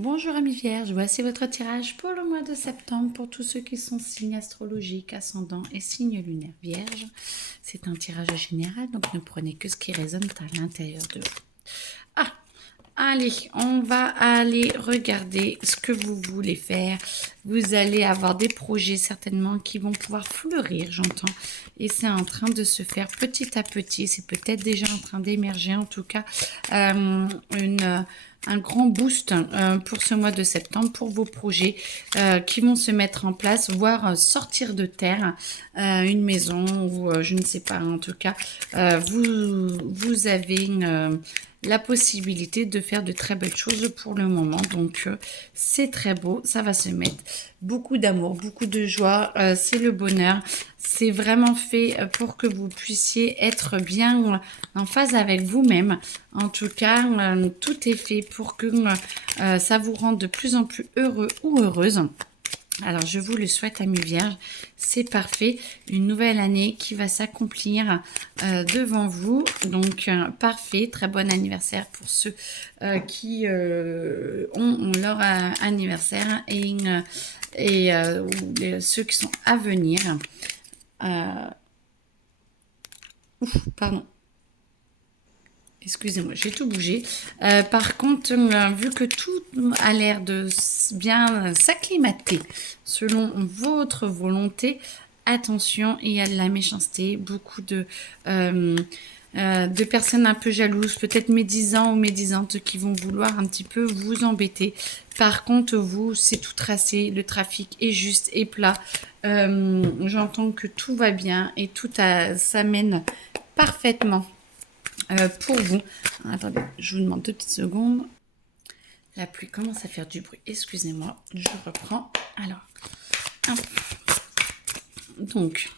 Bonjour amis vierges, voici votre tirage pour le mois de septembre pour tous ceux qui sont signes astrologiques, ascendants et signes lunaires vierges. C'est un tirage général, donc ne prenez que ce qui résonne à l'intérieur de vous. Ah, allez, on va aller regarder ce que vous voulez faire. Vous allez avoir des projets certainement qui vont pouvoir fleurir, j'entends. Et c'est en train de se faire petit à petit. C'est peut-être déjà en train d'émerger, en tout cas, un grand boost pour ce mois de septembre, pour vos projets qui vont se mettre en place, voire sortir de terre, une maison ou je ne sais pas, en tout cas, vous avez la possibilité de faire de très belles choses pour le moment. Donc, c'est très beau, ça va se mettre. Beaucoup d'amour, beaucoup de joie, c'est le bonheur. C'est vraiment fait pour que vous puissiez être bien en phase avec vous-même. En tout cas, tout est fait pour que ça vous rende de plus en plus heureux ou heureuse. Alors, je vous le souhaite, amis vierges, c'est parfait. Une nouvelle année qui va s'accomplir devant vous. Donc, parfait. Très bon anniversaire pour ceux qui ont leur anniversaire et ceux qui sont à venir. Pardon. Excusez-moi, j'ai tout bougé. Par contre, vu que tout a l'air de bien s'acclimater selon votre volonté, attention, il y a de la méchanceté, beaucoup de personnes un peu jalouses, peut-être médisants ou médisantes qui vont vouloir un petit peu vous embêter. Par contre, vous, c'est tout tracé, le trafic est juste et plat. J'entends que tout va bien et tout s'amène parfaitement pour vous. Attendez, je vous demande 2 petites secondes. La pluie commence à faire du bruit. Excusez-moi, je reprends. Alors, hop. Donc,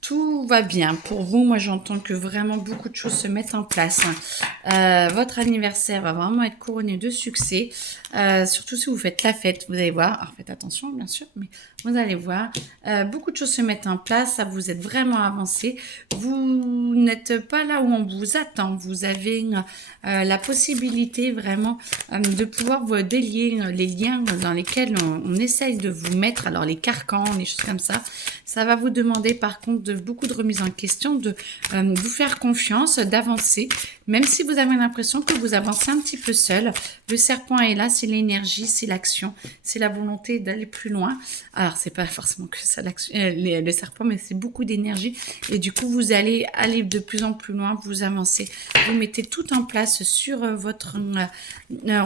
tout va bien pour vous. Moi, j'entends que vraiment beaucoup de choses se mettent en place. Votre anniversaire va vraiment être couronné de succès. Surtout si vous faites la fête, vous allez voir. Alors, faites attention, bien sûr, mais vous allez voir. Beaucoup de choses se mettent en place. Ça vous êtes vraiment avancé. Vous n'êtes pas là où on vous attend. Vous avez la possibilité vraiment de pouvoir vous délier les liens dans lesquels on essaye de vous mettre. Alors, les carcans, les choses comme ça. Ça va vous demander par contre beaucoup de remise en question, de vous faire confiance, d'avancer, même si vous avez l'impression que vous avancez un petit peu seul. Le serpent est là, c'est l'énergie, c'est l'action, c'est la volonté d'aller plus loin. Alors, c'est pas forcément que ça le serpent, mais c'est beaucoup d'énergie. Et du coup, vous allez aller de plus en plus loin, vous avancez, vous mettez tout en place sur votre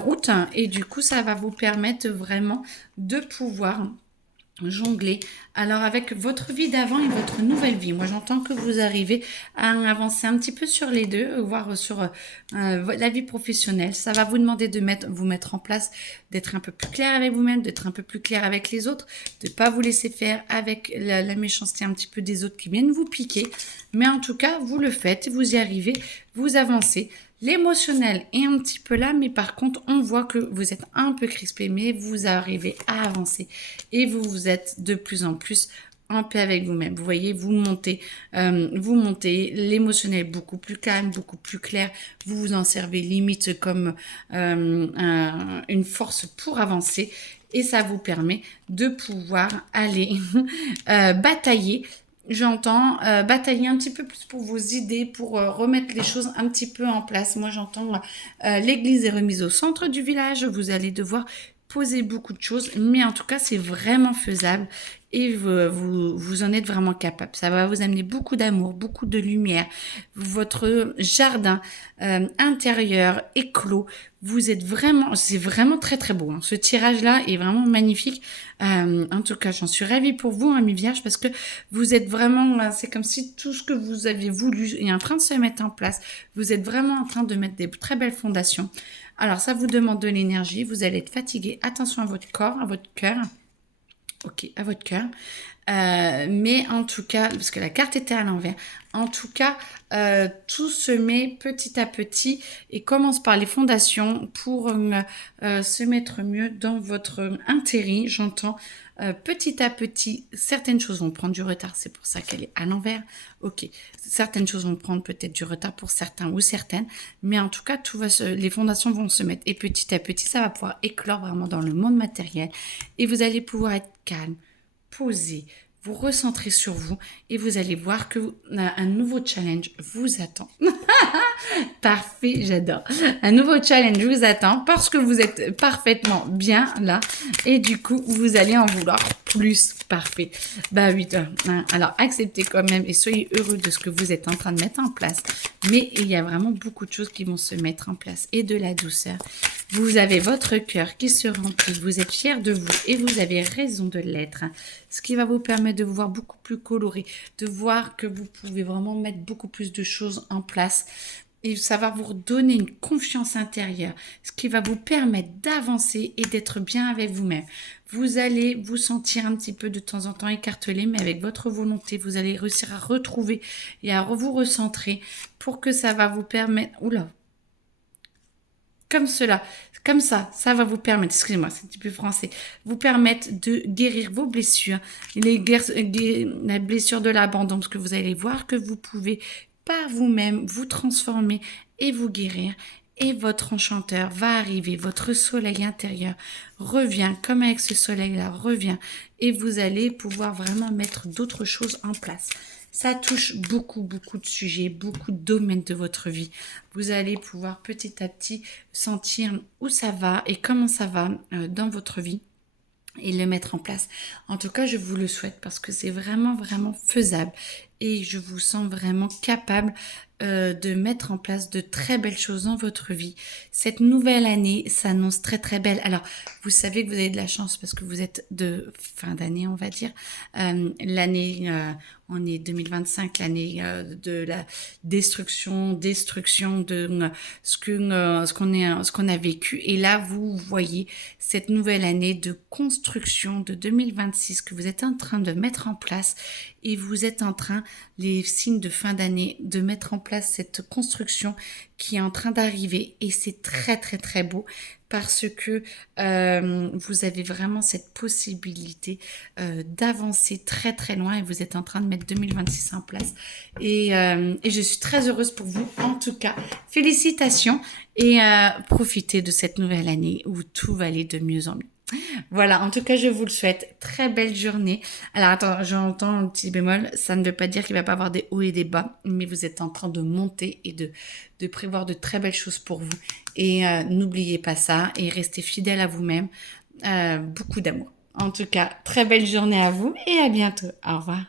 route. Et du coup, ça va vous permettre vraiment de pouvoir jongler. Alors avec votre vie d'avant et votre nouvelle vie, moi j'entends que vous arrivez à avancer un petit peu sur les deux, voire sur la vie professionnelle. Ça va vous demander de vous mettre en place, d'être un peu plus clair avec vous-même, d'être un peu plus clair avec les autres, de pas vous laisser faire avec la méchanceté un petit peu des autres qui viennent vous piquer. Mais en tout cas, vous le faites, vous y arrivez, vous avancez. L'émotionnel est un petit peu là, mais par contre, on voit que vous êtes un peu crispé, mais vous arrivez à avancer et vous êtes de plus en plus en paix avec vous-même. Vous voyez, vous montez, l'émotionnel beaucoup plus calme, beaucoup plus clair. Vous vous en servez limite comme une force pour avancer et ça vous permet de pouvoir aller batailler. J'entends batailler un petit peu plus pour vos idées, pour remettre les choses un petit peu en place. Moi, j'entends l'église est remise au centre du village. Vous allez devoir poser beaucoup de choses, mais en tout cas, c'est vraiment faisable et vous en êtes vraiment capable. Ça va vous amener beaucoup d'amour, beaucoup de lumière. Votre jardin intérieur est clos. Vous êtes vraiment, c'est vraiment très très beau. Hein. Ce tirage-là est vraiment magnifique. En tout cas, j'en suis ravie pour vous, amis vierges, parce que vous êtes vraiment, c'est comme si tout ce que vous aviez voulu est en train de se mettre en place. Vous êtes vraiment en train de mettre des très belles fondations. Alors, ça vous demande de l'énergie. Vous allez être fatigué. Attention à votre corps, à votre cœur. Ok, à votre cœur. Mais en tout cas, parce que la carte était à l'envers, en tout cas, tout se met petit à petit et commence par les fondations pour se mettre mieux dans votre intérim, j'entends. Petit à petit, certaines choses vont prendre du retard, c'est pour ça qu'elle est à l'envers. Ok, certaines choses vont prendre peut-être du retard pour certains ou certaines, mais en tout cas, les fondations vont se mettre et petit à petit, ça va pouvoir éclore vraiment dans le monde matériel et vous allez pouvoir être calme, posé, vous recentrez sur vous et vous allez voir que un nouveau challenge vous attend. Parfait, j'adore. Un nouveau challenge vous attend parce que vous êtes parfaitement bien là et du coup, vous allez en vouloir plus. Parfait. Bah oui, alors acceptez quand même et soyez heureux de ce que vous êtes en train de mettre en place. Mais il y a vraiment beaucoup de choses qui vont se mettre en place et de la douceur. Vous avez votre cœur qui se remplit, vous êtes fiers de vous et vous avez raison de l'être. Ce qui va vous permettre de vous voir beaucoup plus coloré, de voir que vous pouvez vraiment mettre beaucoup plus de choses en place. Et ça va vous redonner une confiance intérieure, ce qui va vous permettre d'avancer et d'être bien avec vous-même. Vous allez vous sentir un petit peu de temps en temps écartelé, mais avec votre volonté, vous allez réussir à retrouver et à vous recentrer pour que ça va vous permettre... Oula, comme cela, comme ça va vous permettre, excusez-moi, c'est un petit peu français, vous permettre de guérir vos blessures, les blessures de l'abandon, parce que vous allez voir que vous pouvez par vous-même vous transformer et vous guérir. Et votre enchanteur va arriver, votre soleil intérieur revient, comme avec ce soleil-là, revient. Et vous allez pouvoir vraiment mettre d'autres choses en place. Ça touche beaucoup, beaucoup de sujets, beaucoup de domaines de votre vie. Vous allez pouvoir petit à petit sentir où ça va et comment ça va dans votre vie et le mettre en place. En tout cas, je vous le souhaite parce que c'est vraiment, vraiment faisable et je vous sens vraiment capable de mettre en place de très belles choses dans votre vie. Cette nouvelle année s'annonce très, très belle. Alors, vous savez que vous avez de la chance parce que vous êtes de fin d'année, on va dire. L'année, on est 2025, l'année de la destruction de ce qu'on a vécu. Et là, vous voyez cette nouvelle année de construction de 2026 que vous êtes en train de mettre en place et vous êtes en train, les signes de fin d'année, de mettre en place cette construction qui est en train d'arriver et c'est très très très beau parce que vous avez vraiment cette possibilité d'avancer très très loin et vous êtes en train de mettre 2026 en place et je suis très heureuse pour vous. En tout cas, félicitations et profitez de cette nouvelle année où tout va aller de mieux en mieux. Voilà, en tout cas, je vous le souhaite. Très belle journée. Alors, attends, j'entends un petit bémol. Ça ne veut pas dire qu'il ne va pas avoir des hauts et des bas, mais vous êtes en train de monter et de prévoir de très belles choses pour vous. Et n'oubliez pas ça et restez fidèle à vous-même. Beaucoup d'amour. En tout cas, très belle journée à vous et à bientôt. Au revoir.